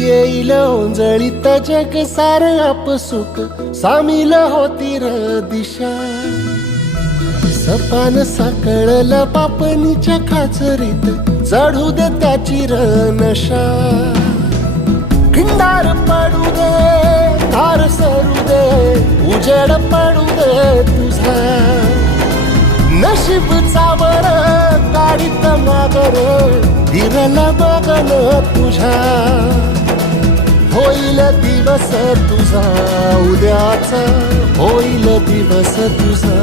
येईल ओंजळीत जग सार आपसुक सामील होती र दिशा. सपान साकळला पापणीच्या खाचरीत चढू दे त्याची र नशा. खिंडार पडू दे धार सरू दे उजेड पडू दे तुझा. नशीब चावर काढीत मागर फिरला बघन तुझ्या. होईल दिवस तुझा उद्याचा होईल दिवस तुझा.